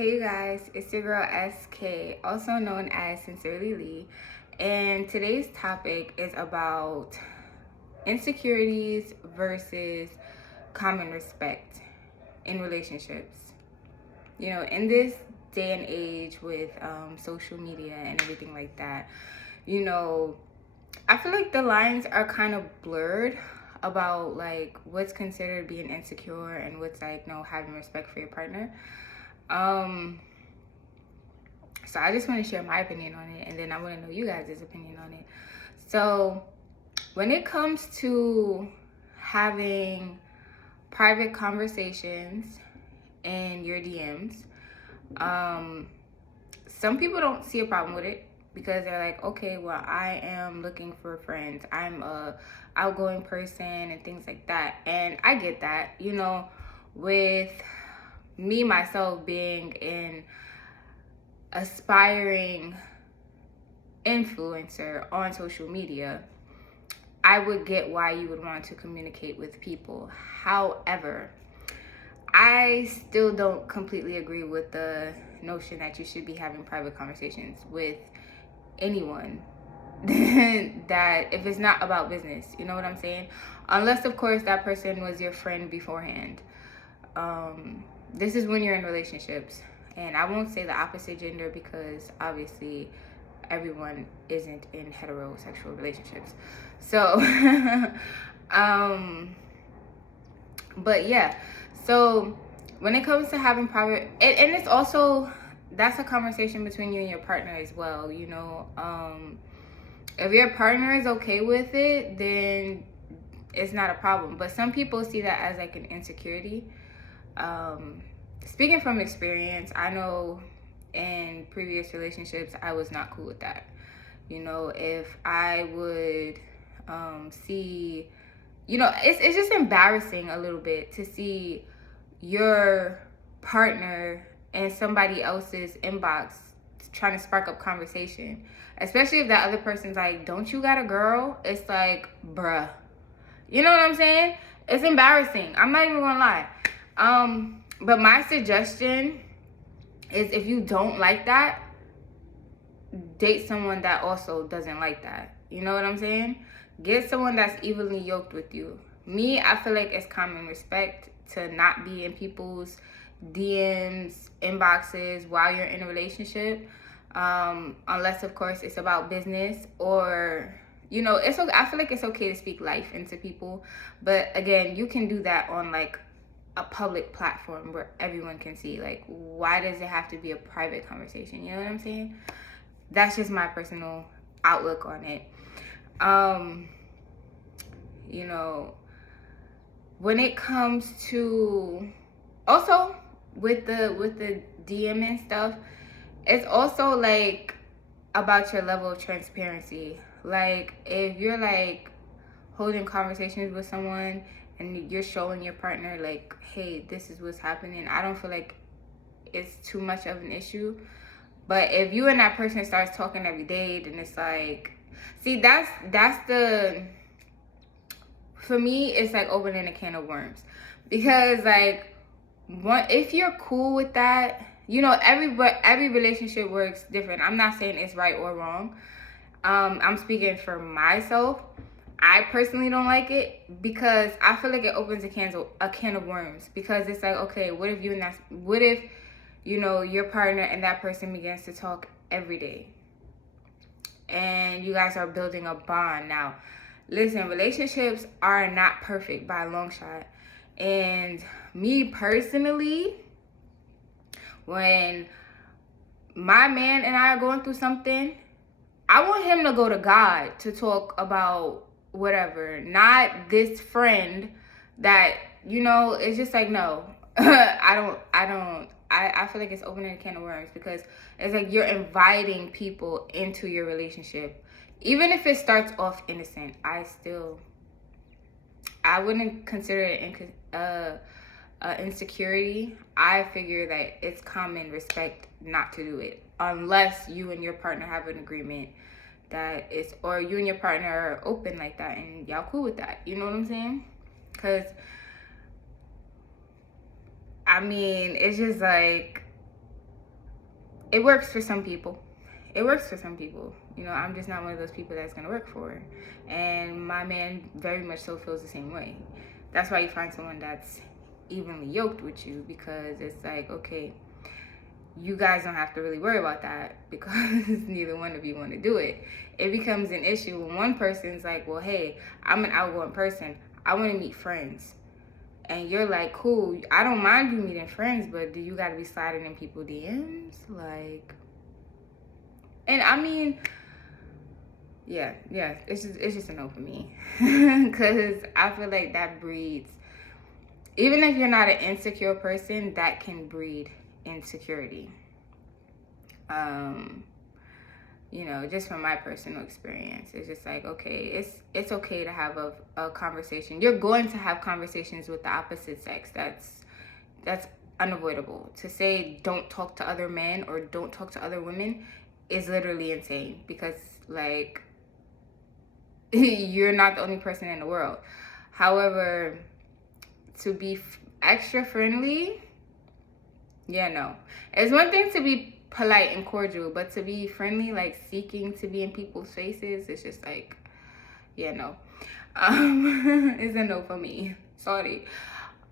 Hey you guys, it's your girl SK, also known as Sincerely Lee, and today's topic is about insecurities versus common respect in relationships. You know, in this day and age with social media and everything like that, you know, I feel like the lines are kind of blurred about like what's considered being insecure and what's like no having respect for your partner. Um, So I just want to share my opinion on it, and then I want to know you guys' opinion on it. So when it comes to having private conversations in your DMs, some people don't see a problem with it because they're like, okay, well, I am looking for friends. I'm a outgoing person and things like that. And I get that, you know, with me myself being in aspiring influencer on social media, I would get why you would want to communicate with people. However, I still don't completely agree with the notion that you should be having private conversations with anyone that if it's not about business, you know what I'm saying? Unless of course that person was your friend beforehand. This is when you're in relationships. And I won't say the opposite gender because obviously everyone isn't in heterosexual relationships. So, but yeah. So when it comes to having private, and it's also, that's a conversation between you and your partner as well, you know. If your partner is okay with it, then it's not a problem. But some people see that as like an insecurity. Speaking from experience, I know in previous relationships I was not cool with that. You know, if I would see, you know, it's just embarrassing a little bit to see your partner in somebody else's inbox trying to spark up conversation, especially if that other person's like, don't you got a girl? It's like, bruh, you know what I'm saying? It's embarrassing. I'm not even gonna lie. But my suggestion is, if you don't like that, date someone that also doesn't like that. You know what I'm saying? Get someone that's evenly yoked with you. Me, I feel like it's common respect to not be in people's DMs, inboxes while you're in a relationship. Unless of course it's about business, or you know, it's okay. I feel like it's okay to speak life into people, but again, you can do that on like a public platform where everyone can see. Like, why does it have to be a private conversation? You know what I'm saying? That's just my personal outlook on it. You know, when it comes to also with the DM and stuff, it's also like about your level of transparency. Like, if you're like holding conversations with someone and you're showing your partner like, hey, this is what's happening, I don't feel like it's too much of an issue. But if you and that person starts talking every day, then it's like, see, that's the, for me, it's like opening a can of worms. Because like, if you're cool with that, you know, every relationship works different. I'm not saying it's right or wrong. I'm speaking for myself. I personally don't like it because I feel like it opens a can of worms. Because it's like, okay, what if you know, your partner and that person begins to talk every day, and you guys are building a bond. Now, listen, relationships are not perfect by a long shot. And me personally, when my man and I are going through something, I want him to go to God to talk about whatever, not this friend that, you know, it's just like, no. I feel like it's opening a can of worms, because it's like you're inviting people into your relationship. Even if it starts off innocent, I wouldn't consider it insecurity. I figure that it's common respect not to do it, unless you and your partner have an agreement that it's, or you and your partner are open like that and y'all cool with that. You know what I'm saying? Because I mean, it's just like, it works for some people. It works for some people. You know, I'm just not one of those people that's gonna work for it. And my man very much so feels the same way. That's why you find someone that's evenly yoked with you, because it's like, okay, you guys don't have to really worry about that because neither one of you want to do it. It becomes an issue when one person's like, well, hey, I'm an outgoing person, I want to meet friends. And you're like, cool, I don't mind you meeting friends, but do you got to be sliding in people DMs? Like, and I mean, yeah, it's just a no for me. Because I feel like that breeds, even if you're not an insecure person, that can breed insecurity. You know, just from my personal experience, it's just like, okay, it's okay to have a conversation. You're going to have conversations with the opposite sex. That's unavoidable. To say don't talk to other men or don't talk to other women is literally insane, because like you're not the only person in the world. However, to be extra friendly, yeah, no. It's one thing to be polite and cordial, but to be friendly, like seeking to be in people's faces, it's just like, yeah, no. It's a no for me. Sorry.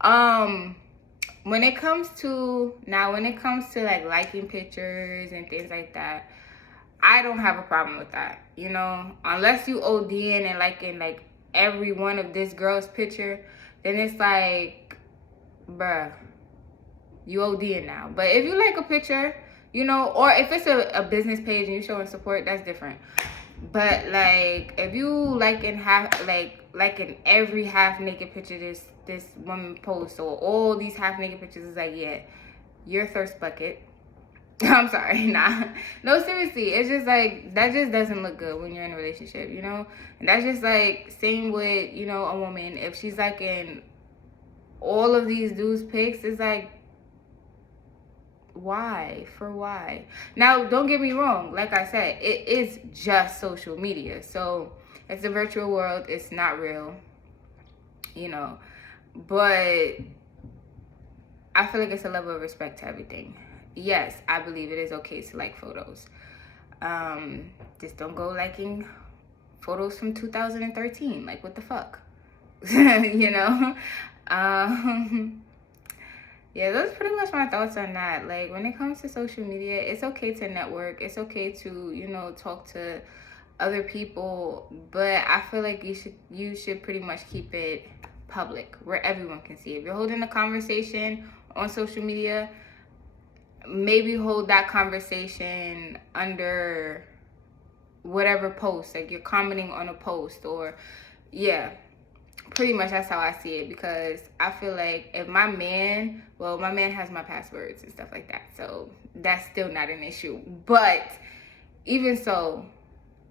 When it comes to like liking pictures and things like that, I don't have a problem with that. You know, unless you ODing and liking like every one of this girl's picture, then it's like, bruh, you ODing now. But if you like a picture, you know, or if it's a business page and you showing support, that's different. But like, if you like in every half naked picture this woman posts, or all these half naked pictures, is like, yeah, you're a thirst bucket. I'm sorry, nah. No, seriously, it's just like, that just doesn't look good when you're in a relationship, you know? And that's just like, same with, you know, a woman, if she's like in all of these dudes' pics, it's like, why? For why? Now, don't get me wrong. Like I said, it is just social media. So it's a virtual world. It's not real, you know. But I feel like it's a level of respect to everything. Yes, I believe it is okay to like photos. Just don't go liking photos from 2013. Like, what the fuck? You know? Yeah, those are pretty much my thoughts on that. Like, when it comes to social media, it's okay to network. It's okay to, you know, talk to other people. But I feel like you should pretty much keep it public where everyone can see. If you're holding a conversation on social media, maybe hold that conversation under whatever post. Like, you're commenting on a post, or, yeah. Pretty much that's how I see it, because I feel like if my man has my passwords and stuff like that, so that's still not an issue. But even so,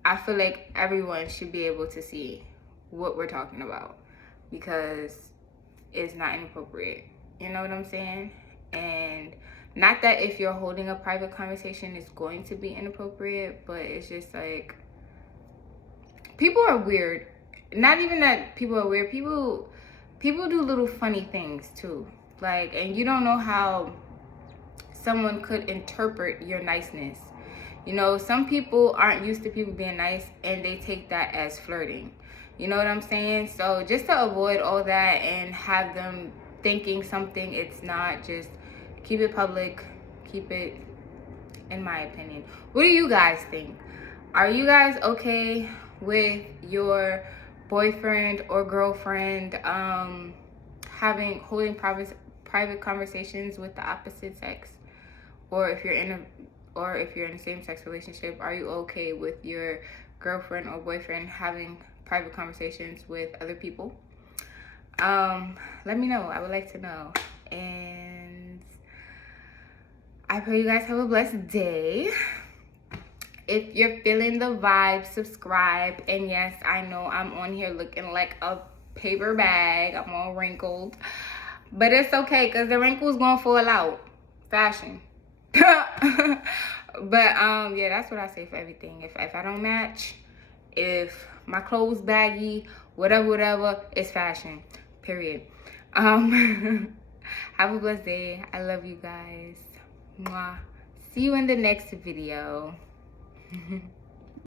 I feel like everyone should be able to see what we're talking about, because it's not inappropriate. You know what I'm saying? And not that if you're holding a private conversation, it's going to be inappropriate, but it's just like, people are weird. Not even that people are weird. People do little funny things too. Like, and you don't know how someone could interpret your niceness. You know, some people aren't used to people being nice, and they take that as flirting. You know what I'm saying? So just to avoid all that and have them thinking something it's not, just keep it public. Keep it, in my opinion. What do you guys think? Are you guys okay with your boyfriend or girlfriend holding private conversations with the opposite sex? Or if you're in a same-sex relationship, are you okay with your girlfriend or boyfriend having private conversations with other people? Let me know. I would like to know. And I pray you guys have a blessed day. If you're feeling the vibe, subscribe. And yes, I know I'm on here looking like a paper bag. I'm all wrinkled. But it's okay, because the wrinkles gonna fall out. Fashion. But yeah, that's what I say for everything. If I don't match, if my clothes baggy, whatever, it's fashion. Period. Have a blessed day. I love you guys. Mwah. See you in the next video.